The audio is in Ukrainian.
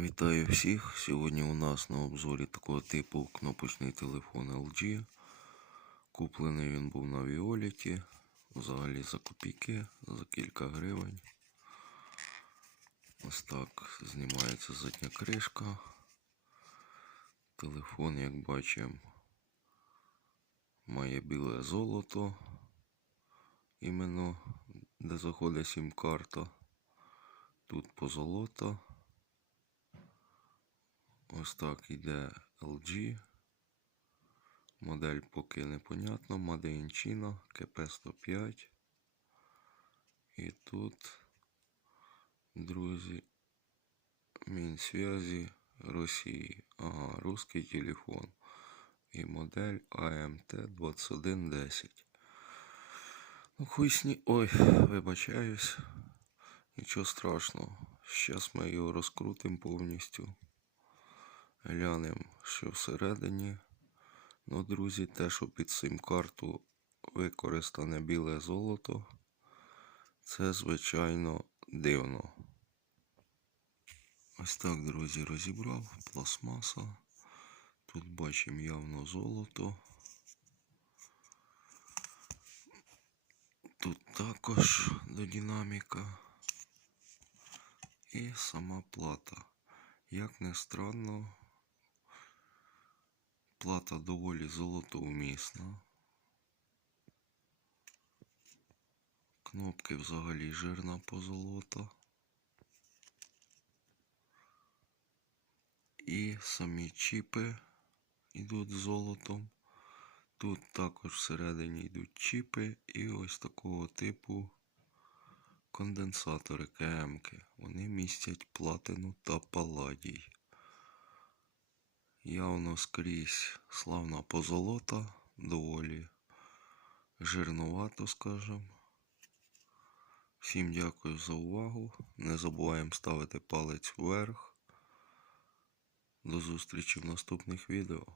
Вітаю всіх! Сьогодні у нас на обзорі такого типу кнопочний телефон LG. Куплений він був на Віоліті. Взагалі за копійки, за кілька гривень. Ось так знімається задня кришка. Телефон, як бачимо, має біле золото. Іменно де заходить сім-карта. Тут позолота. Ось так іде LG. Модель поки непонятно. In КП-105. І тут, друзі, Мінсвязі Росії. Ага, русський телефон. І модель AMT 2110. Ну, хуй сні... Ой, вибачаюсь. Нічого страшного. Зараз ми його розкрутимо повністю. Глянемо, що всередині. Ну, друзі, те, що під сим-карту використане біле золото, це, звичайно, дивно. Ось так, друзі, розібрав пластмаса. Тут бачимо явно золото. Тут також до динаміка. І сама плата. Як не странно, плата доволі золотоумісна. Кнопки взагалі жирна позолота. І самі чіпи йдуть золотом. Тут також всередині йдуть чіпи і ось такого типу конденсатори КМки. Вони містять платину та паладій. Явно скрізь славна позолота, доволі жирнувато, скажем. Всім дякую за увагу. Не забуваємо ставити палець вверх. До зустрічі в наступних відео.